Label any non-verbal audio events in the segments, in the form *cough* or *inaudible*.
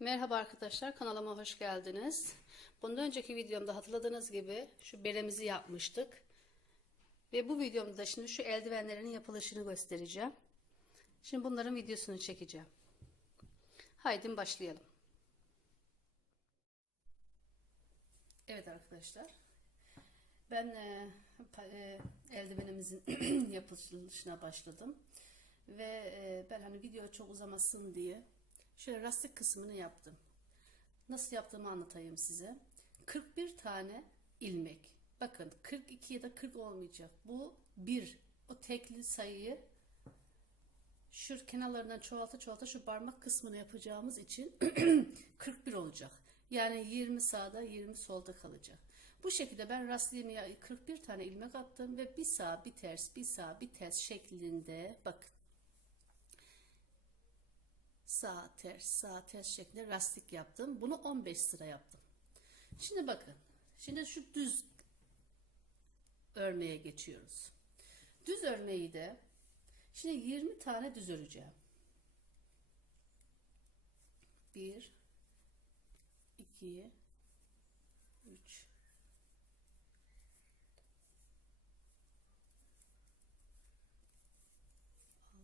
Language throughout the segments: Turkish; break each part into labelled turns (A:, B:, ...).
A: Merhaba arkadaşlar kanalıma hoş geldiniz. Bundan önceki videomda hatırladığınız gibi şu beremizi yapmıştık. Ve bu videomda da şimdi şu eldivenlerin yapılışını göstereceğim. Şimdi bunların videosunu çekeceğim. Haydi başlayalım. Evet arkadaşlar. Ben e, e, eldivenimizin *clears throat* yapılışına başladım. Ve e, ben hani video çok uzamasın diye şöyle lastik kısmını yaptım. Nasıl yaptığımı anlatayım size. 41 tane ilmek. Bakın 42 ya da 40 olmayacak. Bu bir. O tekli sayıyı şu kenarlarından çoğalta çoğalta şu parmak kısmını yapacağımız için *clears throat* 41 olacak. Yani 20 sağda 20 solda kalacak. Bu şekilde ben rastlayayım 41 tane ilmek attım ve bir sağ bir ters bir sağ bir ters şeklinde bakın sağ ters sağ ters şeklinde lastik yaptım. Bunu 15 sıra yaptım. Şimdi bakın. Şimdi şu düz örmeye geçiyoruz. Düz örmeyi de şimdi 20 tane düz öreceğim. 1 2 3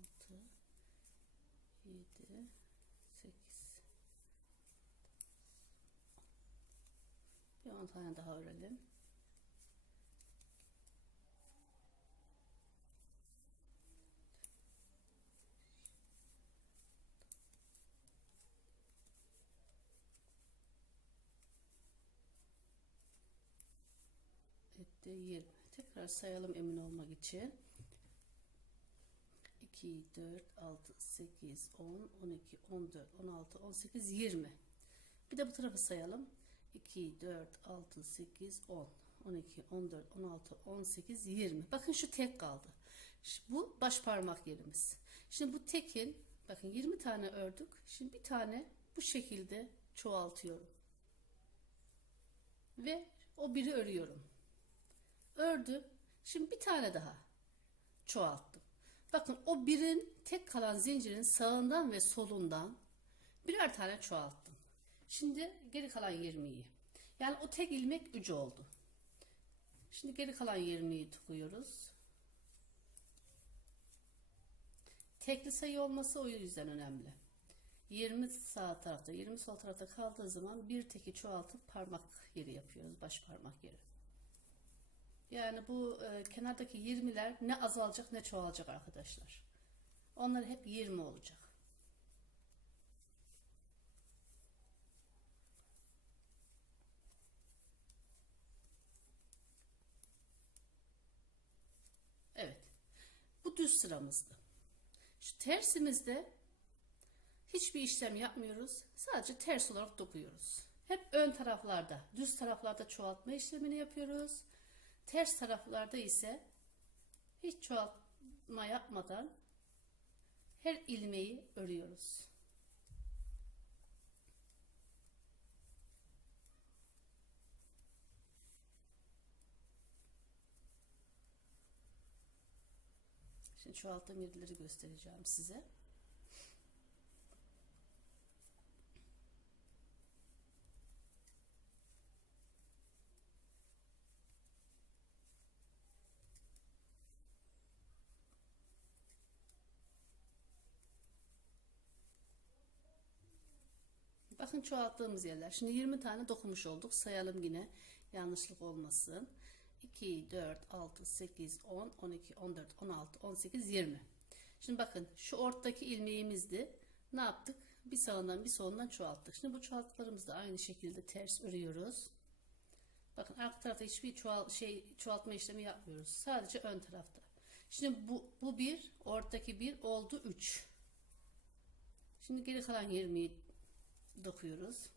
A: 6 7 8 bir 10 tane daha örelim. Etti 20. Tekrar sayalım emin olmak için. 2, 4, 6, 8, 10, 12, 14, 16, 18, 20. Bir de bu tarafı sayalım. 2, 4, 6, 8, 10, 12, 14, 16, 18, 20. Bakın şu tek kaldı. Bu baş parmak yerimiz. Şimdi bu tekin bakın 20 tane ördük. Şimdi bir tane bu şekilde çoğaltıyorum. Ve o biri örüyorum. Ördüm. Şimdi bir tane daha çoğalttım. Bakın o birin tek kalan zincirin sağından ve solundan birer tane çoğalttım. Şimdi geri kalan 20'yi. Yani o tek ilmek ucu oldu. Şimdi geri kalan 20'yi tıkıyoruz. Tekli sayı olması o yüzden önemli. 20 sağ tarafta 20 sol tarafta kaldığı zaman bir teki çoğaltıp parmak yeri yapıyoruz. Baş parmak yeri. Yani bu e, kenardaki 20'ler ne azalacak ne çoğalacak arkadaşlar. Onlar hep 20 olacak. Evet. Bu düz sıramızdı. Şu tersimizde hiçbir işlem yapmıyoruz. Sadece ters olarak dokuyoruz. Hep ön taraflarda, düz taraflarda çoğaltma işlemini yapıyoruz. Ters taraflarda ise hiç çoğaltma yapmadan her ilmeği örüyoruz. Şimdi çoğalttığım yerleri göstereceğim size. Bakın çoğalttığımız yerler. Şimdi 20 tane dokumuş olduk. Sayalım yine yanlışlık olmasın. 2, 4, 6, 8, 10, 12, 14, 16, 18, 20. Şimdi bakın şu ortadaki ilmeğimizdi. Ne yaptık? Bir sağından bir solundan çoğalttık. Şimdi bu çoğalttıklarımızı da aynı şekilde ters örüyoruz. Bakın arka tarafta hiçbir çoğal, şey, çoğaltma işlemi yapmıyoruz. Sadece ön tarafta. Şimdi bu, bu bir, ortadaki bir oldu 3. Şimdi geri kalan 20'yi dokuyoruz.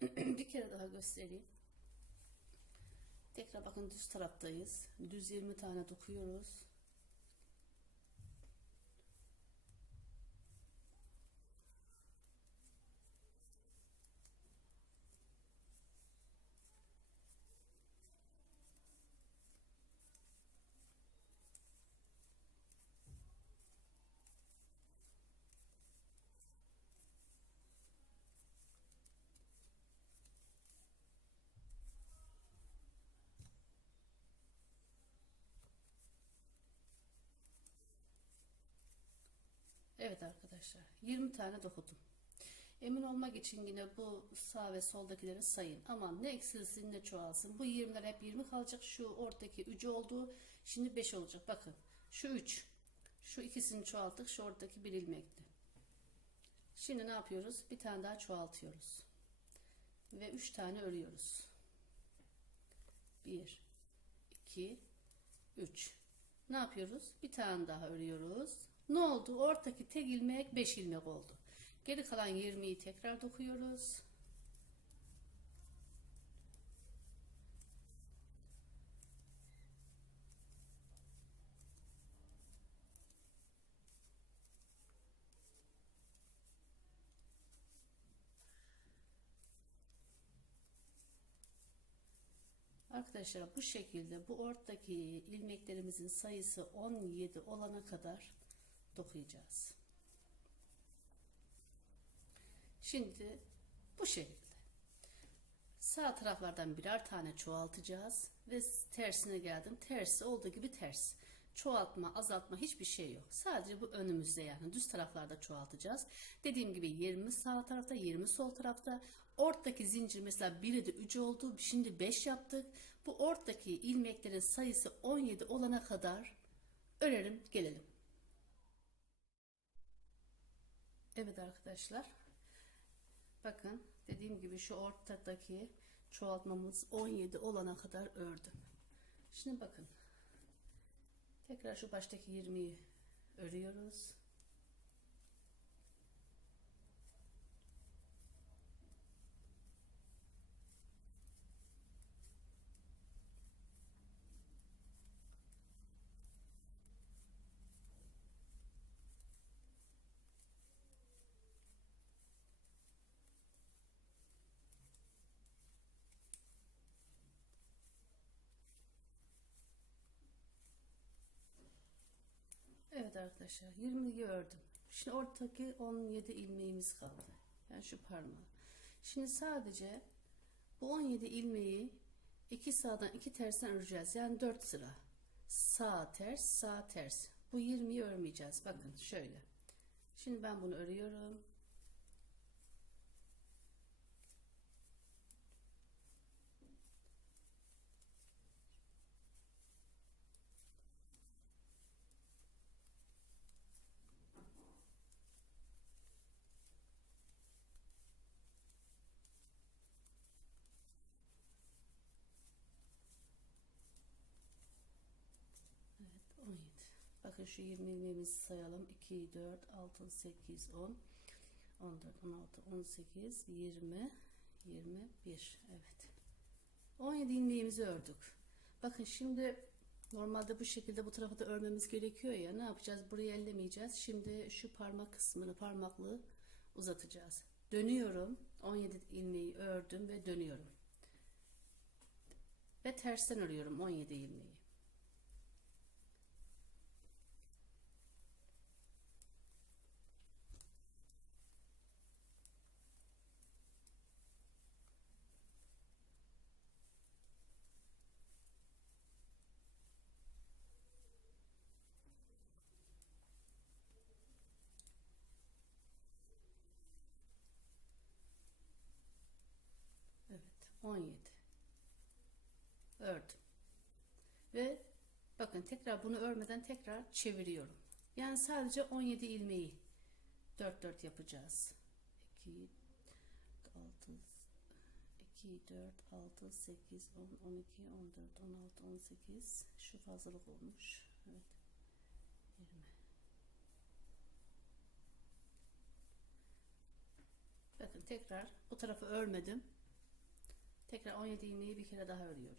A: *clears throat* bir kere daha göstereyim. Tekrar bakın düz taraftayız. Düz 20 tane dokuyoruz. Evet arkadaşlar 20 tane dokudum. Emin olmak için yine bu sağ ve soldakileri sayın. Aman ne eksilsin ne çoğalsın. Bu 20'ler hep 20 kalacak. Şu ortadaki 3 oldu. Şimdi 5 olacak. Bakın şu 3. Şu ikisini çoğalttık. Şu ortadaki bir ilmekti. Şimdi ne yapıyoruz? Bir tane daha çoğaltıyoruz. Ve 3 tane örüyoruz. 1 2 3 Ne yapıyoruz? Bir tane daha örüyoruz. Ne oldu? Ortadaki tek ilmek 5 ilmek oldu. Geri kalan 20'yi tekrar dokuyoruz. Arkadaşlar bu şekilde bu ortadaki ilmeklerimizin sayısı 17 olana kadar dokuyacağız. Şimdi bu şekilde. Sağ taraflardan birer tane çoğaltacağız ve tersine geldim. Tersi olduğu gibi ters. Çoğaltma, azaltma hiçbir şey yok. Sadece bu önümüzde yani düz taraflarda çoğaltacağız. Dediğim gibi 20 sağ tarafta, 20 sol tarafta. Ortadaki zincir mesela 1'e de 3 oldu. Şimdi 5 yaptık. Bu ortadaki ilmeklerin sayısı 17 olana kadar örelim, gelelim. Evet arkadaşlar. Bakın dediğim gibi şu ortadaki çoğaltmamız 17 olana kadar ördüm. Şimdi bakın. Tekrar şu baştaki 20'yi örüyoruz. Evet arkadaşlar 20'yi ördüm. Şimdi ortadaki 17 ilmeğimiz kaldı. Yani şu parmağı. Şimdi sadece bu 17 ilmeği iki sağdan iki tersten öreceğiz. Yani 4 sıra. Sağ ters, sağ ters. Bu 20'yi örmeyeceğiz. Bakın şöyle. Şimdi ben bunu örüyorum. Evet 17. Şu 20 ilmeğimizi sayalım. 2, 4, 6, 8, 10, 14, 16, 18, 20, 21. Evet. 17 ilmeğimizi ördük. Bakın şimdi normalde bu şekilde bu tarafa da örmemiz gerekiyor ya. Ne yapacağız? Burayı ellemeyeceğiz. Şimdi şu parmak kısmını parmaklığı uzatacağız. Dönüyorum. 17 ilmeği ördüm ve dönüyorum. Ve tersten örüyorum 17 ilmeği. Evet 17 ördüm. Ve bakın tekrar bunu örmeden tekrar çeviriyorum. Yani sadece 17 ilmeği 4 4 yapacağız. 2 6 2 4 6 8 10 12 14 16 18 şu fazlalık olmuş. Evet. 20 bakın tekrar bu tarafı örmedim Tekrar 17 ilmeği bir kere daha örüyorum.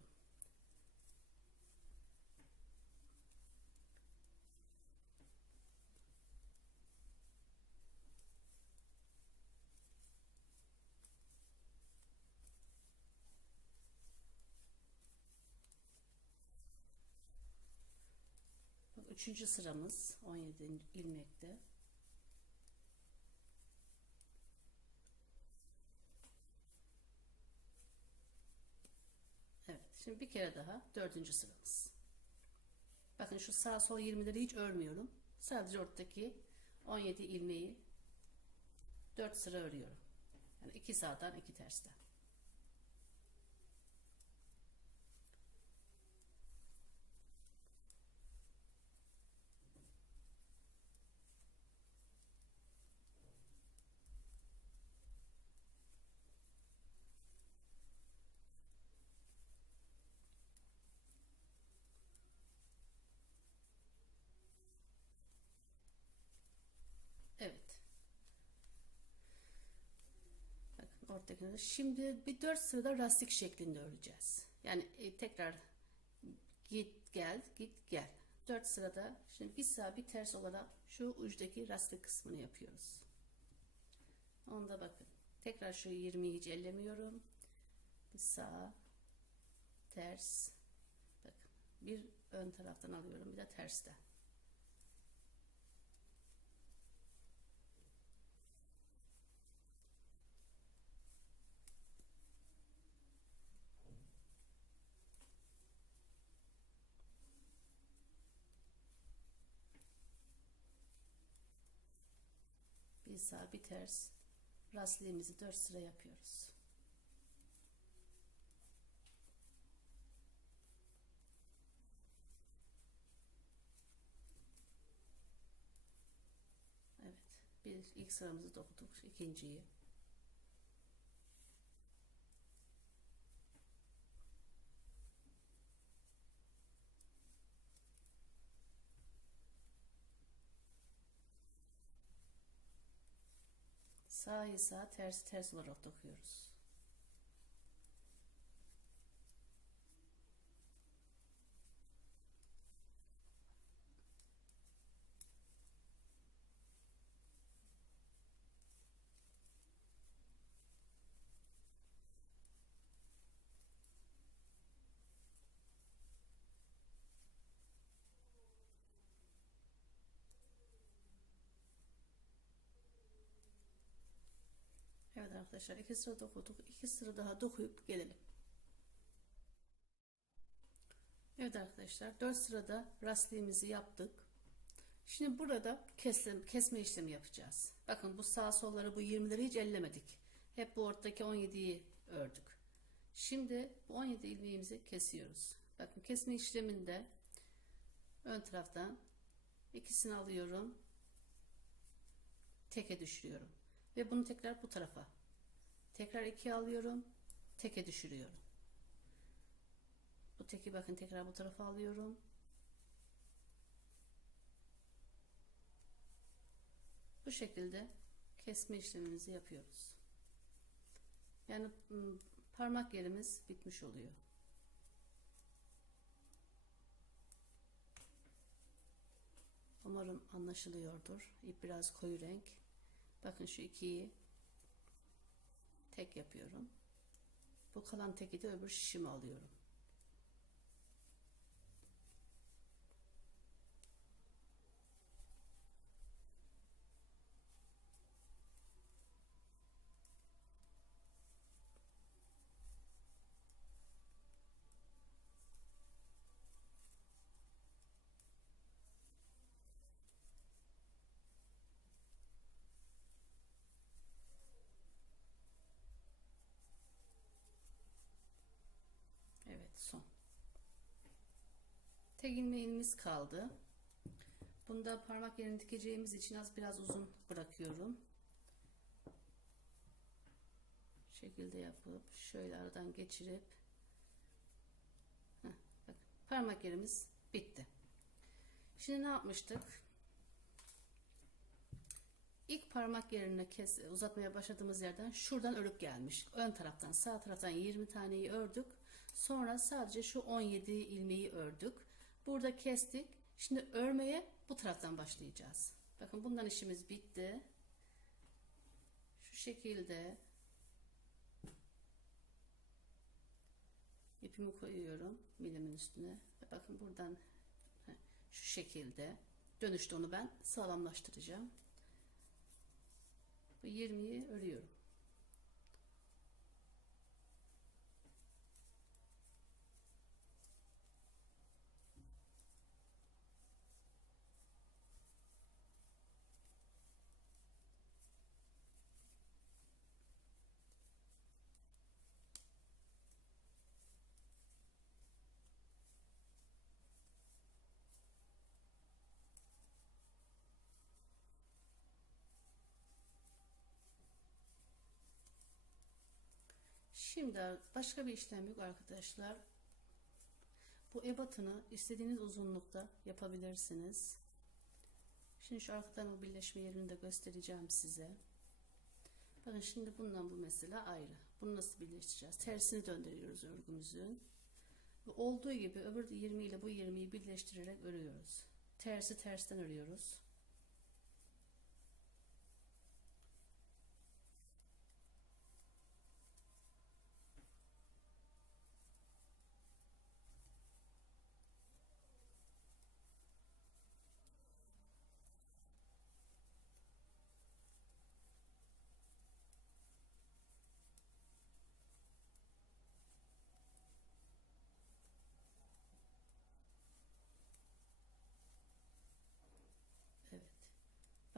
A: Bak, Üçüncü sıramız 17 ilmekte. Evet. Şimdi bir kere daha dördüncü sıramız. Bakın şu sağ sol 20'leri hiç örmüyorum. Sadece ortadaki 17 ilmeği 4 sıra örüyorum. Yani iki sağdan iki tersten. Evet. Ortadakini. Şimdi bir dört sırada lastik şeklinde öreceğiz. Yani e, tekrar git gel git gel. Dört sırada şimdi bir sağ bir ters olarak şu ucdaki lastik kısmını yapıyoruz. Onda bakın. Tekrar şu 20'yi hiç ellemiyorum. Bir sağ ters bakın. Bir ön taraftan alıyorum bir de tersten. Sağ bir ters rastliğimizi 4 sıra yapıyoruz. Evet. Bir ilk sıramızı dokuduk. ikinciyi. Sağı sağ tersi ters olarak dokuyoruz. Evet arkadaşlar iki sıra dokuduk. iki sıra daha dokuyup gelelim. Evet arkadaşlar dört sırada rastliğimizi yaptık. Şimdi burada kesme, kesme işlemi yapacağız. Bakın bu sağ solları bu 20'leri hiç ellemedik. Hep bu ortadaki 17'yi ördük. Şimdi bu 17 ilmeğimizi kesiyoruz. Bakın kesme işleminde ön taraftan ikisini alıyorum. Teke düşürüyorum. Ve bunu tekrar bu tarafa. Tekrar ikiye alıyorum. Teke düşürüyorum. Bu teki bakın tekrar bu tarafa alıyorum. Bu şekilde kesme işlemimizi yapıyoruz. Yani ım, parmak yerimiz bitmiş oluyor. Umarım anlaşılıyordur. İp biraz koyu renk. Bakın şu ikiyi tek yapıyorum. Bu kalan teki de öbür şişimi alıyorum. Evet son. Tek ilmeğimiz kaldı. Bunda parmak yerini dikeceğimiz için az biraz uzun bırakıyorum. Şekilde yapıp şöyle aradan geçirip Heh, bak, parmak yerimiz bitti. Şimdi ne yapmıştık? ilk parmak yerine kes, uzatmaya başladığımız yerden şuradan örüp gelmiş. Ön taraftan sağ taraftan 20 taneyi ördük. Sonra sadece şu 17 ilmeği ördük. Burada kestik. Şimdi örmeye bu taraftan başlayacağız. Bakın bundan işimiz bitti. Şu şekilde ipimi koyuyorum milimin üstüne. Bakın buradan şu şekilde dönüşte onu ben sağlamlaştıracağım. Bu 20'yi örüyorum. Şimdi başka bir işlem yok arkadaşlar. Bu ebatını istediğiniz uzunlukta yapabilirsiniz. Şimdi şu arkadan o birleşme yerini de göstereceğim size. Bakın şimdi bundan bu mesela ayrı. Bunu nasıl birleştireceğiz? Tersini döndürüyoruz örgümüzün. Ve olduğu gibi öbür 20 ile bu 20'yi birleştirerek örüyoruz. Tersi tersten örüyoruz.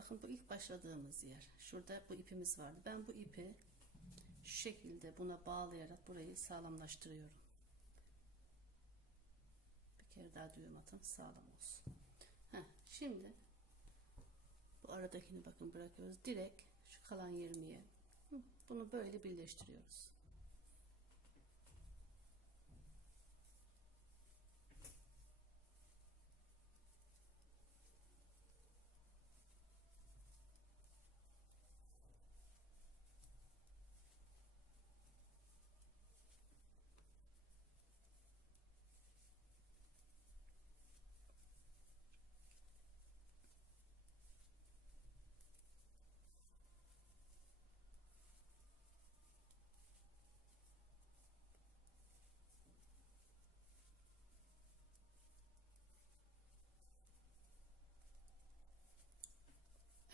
A: Bakın bu ilk başladığımız yer. Şurada bu ipimiz vardı. Ben bu ipi şu şekilde buna bağlayarak burayı sağlamlaştırıyorum. Bir kere daha düğüm atın sağlam olsun. Heh, şimdi bu aradakini bakın bırakıyoruz. Direkt şu kalan 20'ye bunu böyle birleştiriyoruz.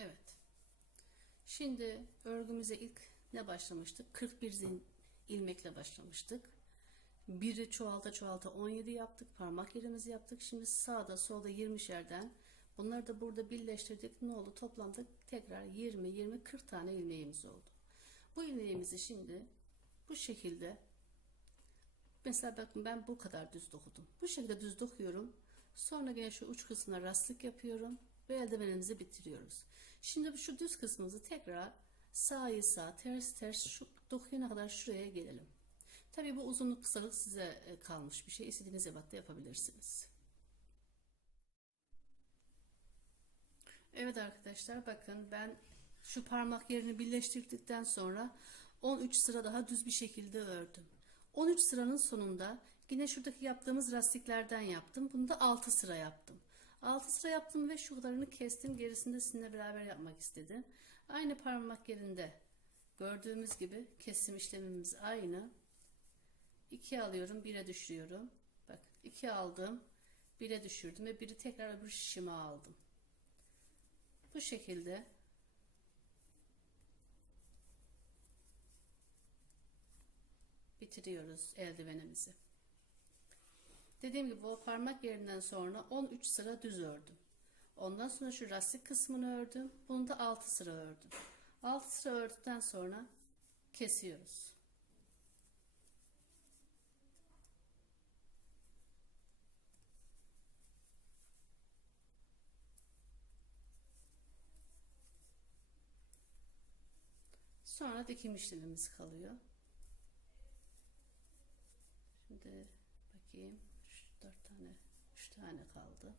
A: Evet. Şimdi örgümüze ilk ne başlamıştık? 41 zin ilmekle başlamıştık. Biri çoğalta çoğalta 17 yaptık. Parmak yerimizi yaptık. Şimdi sağda solda 20'şerden bunları da burada birleştirdik. Ne oldu? Toplamda tekrar 20 20 40 tane ilmeğimiz oldu. Bu ilmeğimizi şimdi bu şekilde mesela bakın ben bu kadar düz dokudum. Bu şekilde düz dokuyorum. Sonra yine şu uç kısmına rastlık yapıyorum ve eldivenimizi bitiriyoruz. Şimdi şu düz kısmımızı tekrar sağ sağ ters ters şu dokuyana kadar şuraya gelelim. Tabi bu uzunluk kısalık size e, kalmış bir şey. İstediğiniz ebatta yapabilirsiniz. Evet arkadaşlar bakın ben şu parmak yerini birleştirdikten sonra 13 sıra daha düz bir şekilde ördüm. 13 sıranın sonunda yine şuradaki yaptığımız lastiklerden yaptım. Bunu da 6 sıra yaptım. 6 sıra yaptım ve şu kadarını kestim. Gerisini de sizinle beraber yapmak istedim. Aynı parmak yerinde gördüğümüz gibi kesim işlemimiz aynı. 2 alıyorum, 1'e düşürüyorum. Bak 2 aldım, 1'e düşürdüm ve biri tekrar öbür şişime aldım. Bu şekilde bitiriyoruz eldivenimizi. Dediğim gibi o parmak yerinden sonra 13 sıra düz ördüm. Ondan sonra şu lastik kısmını ördüm. Bunu da 6 sıra ördüm. 6 sıra ördükten sonra kesiyoruz. Sonra dikim işlemimiz kalıyor. Şimdi bakayım. 4 tane 3 tane kaldı.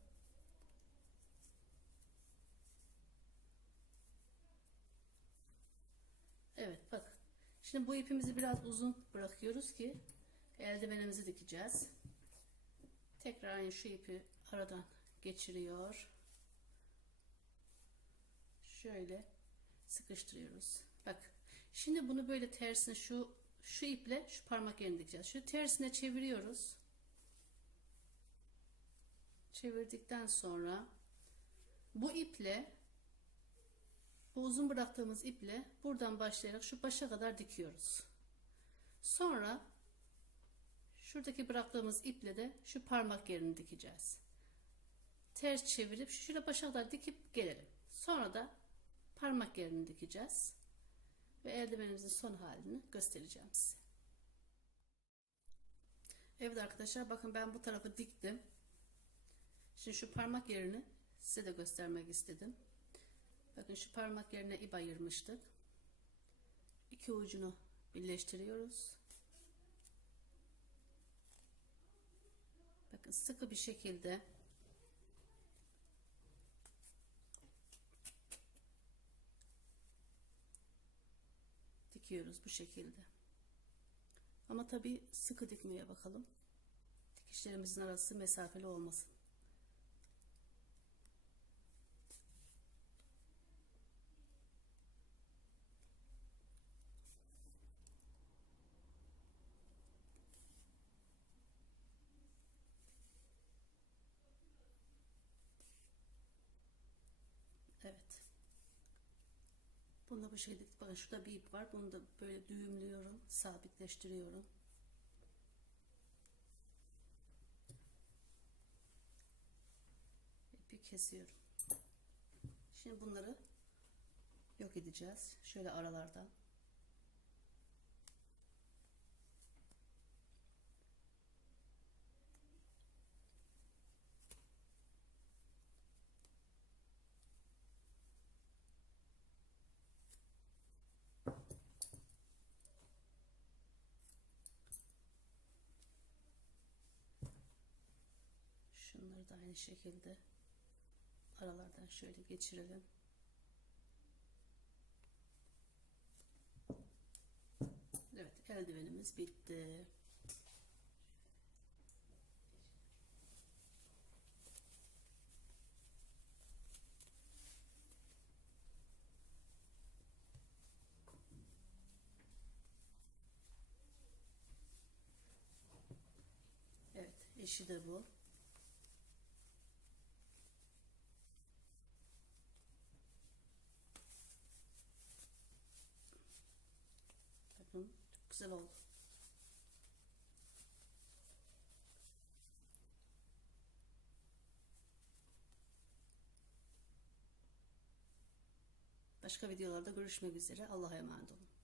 A: Evet bak. Şimdi bu ipimizi biraz uzun bırakıyoruz ki eldivenimizi dikeceğiz. Tekrar aynı şu ipi aradan geçiriyor. Şöyle sıkıştırıyoruz. Bak. Şimdi bunu böyle tersine şu şu iple şu parmak yerini dikeceğiz. Şu tersine çeviriyoruz. Çevirdikten sonra bu iple bu uzun bıraktığımız iple buradan başlayarak şu başa kadar dikiyoruz. Sonra şuradaki bıraktığımız iple de şu parmak yerini dikeceğiz. Ters çevirip şuraya başa kadar dikip gelelim. Sonra da parmak yerini dikeceğiz. Ve eldivenimizin son halini göstereceğim size. Evet arkadaşlar bakın ben bu tarafı diktim. Şimdi şu parmak yerini size de göstermek istedim. Bakın şu parmak yerine ip ayırmıştık. İki ucunu birleştiriyoruz. Bakın sıkı bir şekilde dikiyoruz bu şekilde. Ama tabi sıkı dikmeye bakalım. Dikişlerimizin arası mesafeli olmasın. Evet. Bunu da bu şekilde bakın şurada bir ip var. Bunu da böyle düğümlüyorum, sabitleştiriyorum. İpi kesiyorum. Şimdi bunları yok edeceğiz. Şöyle aralardan. Şunları da aynı şekilde aralardan şöyle geçirelim. Evet eldivenimiz bitti. Evet eşi de bu. Bakın çok güzel oldu. Başka videolarda görüşmek üzere. Allah'a emanet olun.